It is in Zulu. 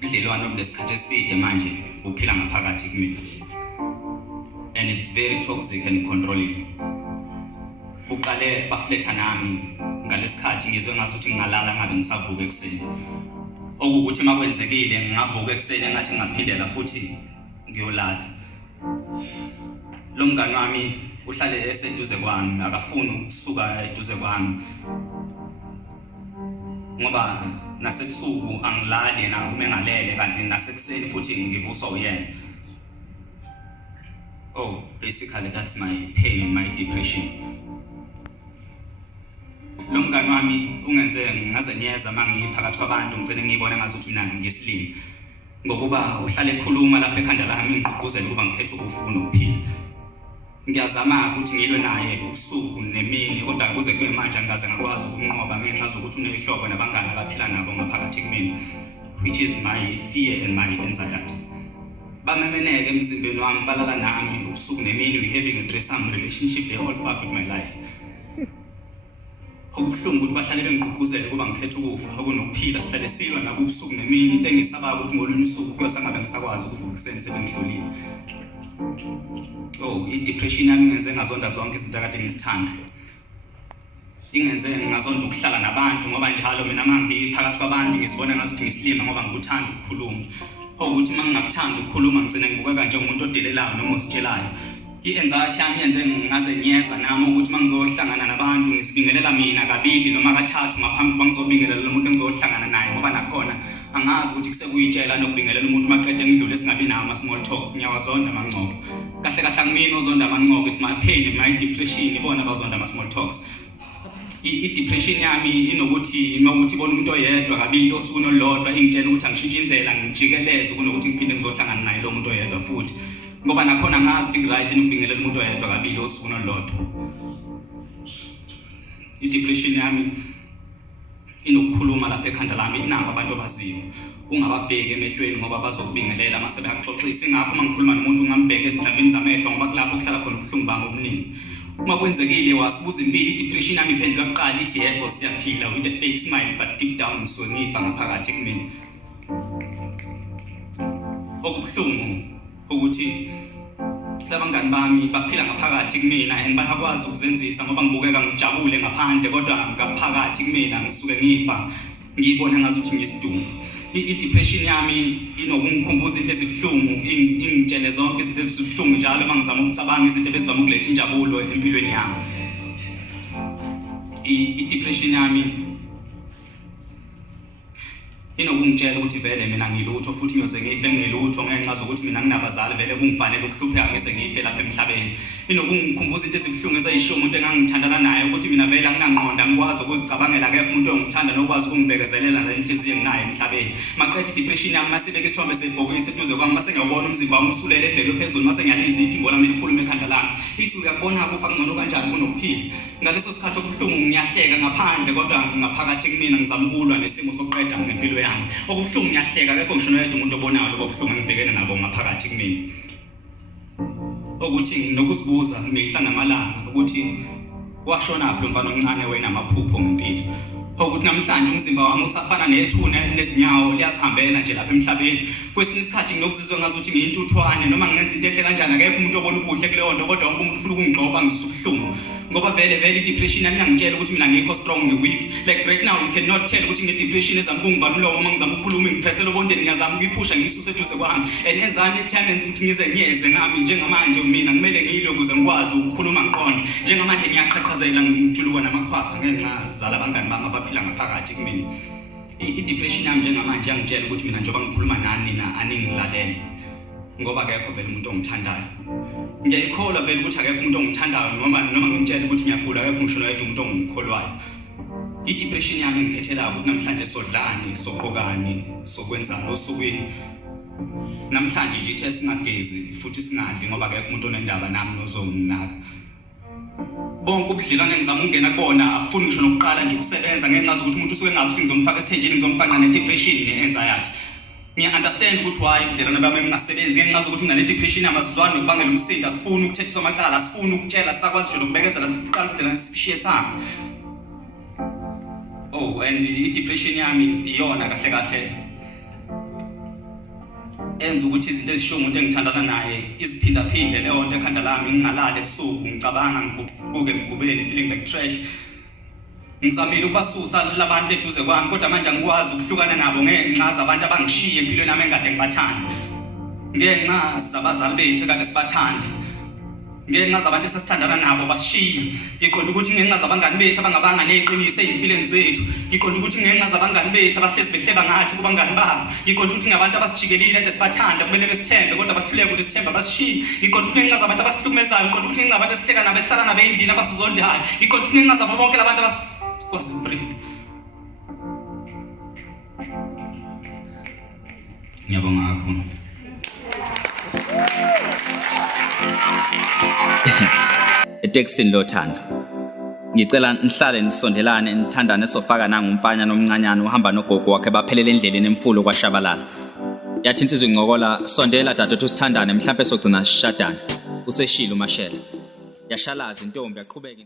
budlelwano lesikhathi eside manje uphila ngaphakathi kumina. And it's very toxic and controlling. Uqale bafletha nami ngalesikhathi ngizwe ngazuthi ngingalala ngabe ngisavuka ekseni. Okukuthi makwenzekile ngavuka ekseni ngathi ngaphindela futhi ngiyolala. Lo mngani wami uhlale eseduze kwami akafuni ukusuka eduze kwami. Ngoba nasebusuku angilali na uma ngalele kanti nasekuseni futhi ngivuswa uyena. Oh, basically that's my pain and my depression. Lo mngani wami ungenze ngaze nyeza mangiphakathi kwabantu ngicela ngibone ngazuthi mina ngiyisilimi. Ngokuba uhlale ekhuluma lapha ekhanda lami ngigqugquzela ukuba ngikhethe ukufa nokuphila. Ngiyazama ukuthi ngilwe naye ubusuku nemini kodwa kuze kube manje ngaze ngakwazi ukunqoba ngenxa zokuthi unehlobo nabangani abaphila nabo ngaphakathi kimi, which is my fear and my anxiety. Bamemeneke emzimbeni wami balala nami ubusuku nemini, we having a threesome relationship, they all fuck with my life. Okubuhlungu ukuthi bahlale bengigqugquzela ukuba ngikhethe ukufa okunokuphila sihlale silwa nabo ubusuku nemini, into engisababa ukuthi ngolunye usuku kuyosangabe ngisakwazi ukuvuka ekseni sebengidlulile. Oh, i-depression yami ingenze ngazonda zonke izinto akade ngizithanda. Ingenze ngazonda ukuhlala nabantu ngoba njalo mina mangiphakathi kwabantu ngizibona ngazuthi ngisilima ngoba ngikuthanda ukukhuluma. Ukuthi mangingakuthanda ukukhuluma ngicina ngibukeka njengomuntu odelelayo noma ositshelayo. I-anxiety yami yenze ngaze nyeza nami ukuthi mangizohlangana nabantu ngisibingelela mina kabili noma kathathu ngaphambi kokuba ngizobingelela lo muntu engizohlangana naye ngoba nakhona angazi ukuthi kusekuyitshela nokubingelela umuntu maqede ngidlule singabi nawo ama-small talks ngiyawazonda amangcobo. Kahle kahle angimini ozonda amangcobo, it's my pain and my depression ibona bazonda ama-small talks. I-depression yami inokuthi mawuthi bona umuntu oyedwa kabili osuku olulodwa ingitshela ukuthi angishintshe indlela ngijikeleze kunokuthi ngiphinde ngizohlangana naye lo muntu oyedwa futhi. Ngoba nakhona ngazi ukuthi right ukubingelela umuntu oyedwa kabili osuku olulodwa. I-depression yami inokukhuluma lapha ekhanda lami inamba abantu abaziyo. Ungababheki emehlweni ngoba bazokubingelela mase beyaxoxisa. Ingakho mangikhuluma nomuntu ngambheke ezindlambeni zamehlo ngoba kulapho kuhlala khona ubuhlungu bami obuningi. Uma kwenzekile wasibuza impilo, i-depression yami iphendula kuqala ithi yebo siyaphila with a fake smile but deep down ngisuke ngifa ngaphakathi kumina. Okubuhlungu ukuthi labangani bami baphila ngaphakathi kumina and bayakwazi ukuzenzisa ngoba ngibukeka ngijabule ngaphandle kodwa ngaphakathi kumina ngisuke ngifa ngiyibona ngazuthi ngiyisidumbu. I-depression yami inokungikhumbuza into ezibuhlungu, ingitshele zonke izinto ezibuhlungu njalo mangizama ukucabanga izinto ezivama ukuletha injabulo empilweni yami. I-depression yami inokungitshela ukuthi vele mina ngilutho futhi ngiyoze ngife ngelutho ngenxa zokuthi mina nginabazali vele kungifanele ukuhlupheka ngise ngife lapha emhlabeni. Inokungikhumbuza into ezibuhlungu ezayisho umuntu engangithandana naye ukuthi mina vele anginangqonda ngikwazi ukuzicabangela akekho umuntu ongithanda nokwazi ukungibekezelela ngenhliziyo enginayo emhlabeni. Maqedwe i-depression yami masibeke isithombe sesibhokisi eduze kwami mase ngiyabona umzimba wami usulele ebheke phezulu mase ngiyalizwa iphimbo lami likhuluma ekhanda lami. Ithi uyakubona kufa ngcono kanjani kunokuphila. Ngaleso sikhathi okubuhlungu ngiyahleka ngaphandle kodwa ngaphakathi kumina ngizama ukulwa nesimo sokuqeda ngempilo yami. Okubuhlungu ngiyahleka akekho ngisho noyedwa umuntu obonayo lobo buhlungu engibhekene nabo ngaphakathi kumina. Ukuthi nokuzibuza mihla namalanga ukuthi washonaphi lo mfana omncane wena amaphupho ngempilo. Ukuthi namhlanje umzimba wami usafana nethuna nezinyawo liyazihambela nje lapha emhlabeni. Kwesinye isikhathi nginokuzizwa ngazuthi ngiyintuthwane noma ngenza into ehle kanjani akekho umuntu obona ubuhle kuleyo nto kodwa wonke umuntu ufuna ukungigxoba ngizwe ubuhlungu. Ngoba vele i-depression yami ingangitshela ukuthi mina ngikho strong ngi-weak. Like right now you cannot tell ukuthi ngine-depression ezama ukungivala umlomo uma ngizama ukukhuluma ngiphresela obondeni ngiyazama ukuyiphusha ngiyisuse eduze kwami. And enzami ethamenzi ukuthi ngize nyeze ngami njengamanje mina kumele ngiyilwe ukuze ngikwazi ukukhuluma ngiqonde. Njengamanje ngiyaqhaqhazela ngijuluka namakhwapha ngenxa zala abangani bami abaphila ngaphakathi kumina. I-depression yami njengamanje yangitshela ukuthi mina njengoba ngikhuluma nani nina aningilalele ngoba akekho vele umuntu ongithandayo. Ngiyayikholwa vele ukuthi akekho umuntu ongithandayo noma ngimtshela ukuthi ngiyagula akekho ngisho noyedwa umuntu ongikholwayo. I-depression yami ngithethela ukuthi namhlanje sodlani soqokani sokwenzana osukwini. Namhlanje nje ithe singagezi futhi singadli ngoba akekho umuntu onendaba nami nozonginaka. Bonke ubudlelwane engizama ukungena kubona akufuni ngisho nokuqala nje ukusebenza ngenxa zokuthi umuntu usuke engazi ukuthi ngizomfaka esithenjini ngizomfaka ne-depression ne-anxiety. Ngiya-understand ukuthi why ubudlelwane bami bungasebenzi ngenxa zokuthi ngine-depression amasizwane nokubangela umsindo, asifuni ukuthethiswa amacala, asifuni ukutshela, sakwazi nje nokubekezela ukuqala ubudlelwane sibishiye sami. Oh, and i-depression yami iyona kahle kahle enza ukuthi izinto ezishiwo umuntu engithandana naye iziphindaphinde leyo nto ekhanda lami ngingalali ebusuku ngicabanga ngiguquke emgubeni feeling like trash. Ngizamile ukubasusa labantu eduze kwami kodwa manje angikwazi ukuhlukana nabo ngenxa zabantu abangishiye empilweni nami engade ngibathanda. Ngenxa zabazali bethu kade sibathanda. Ngenxa zabantu esasithandana nabo basishiya. Ngiqonda ukuthi ngenxa zabangani bethu abangabanga neqiniso ezimpilweni zethu. Ngiqonda ukuthi ngenxa zabangani bethu abahlezi behleba ngathi kubangani babo. Ngiqonda ukuthi ngabantu abasijikelile ade sibathanda kumele besithembe kodwa bahluleka ukuthi sithembe basishiya. Ngiqonda ukuthi ngenxa zabantu abasihlukumezayo, ngiqonda ukuthi ngenxa zabantu esihleka nabo esihlala nabo endlini abasizondayo. Ngiqonda ukuthi ngenxa zabo bonke labantu Kwazi breathe. Ngiyabonga kakhulu. Etekisini lothando. Ngicela nihlale nisondelane nithandane sofaka nangumfanya nomncanyana uhamba nogogo wakhe baphelele endleleni emfulo kwaShabalala. Yathi insizwe incokola sondela dadethu sithandane mhlawumbe sogcina sishadane. Useshilo uMashela. Yashalaza intombi yaqhubeka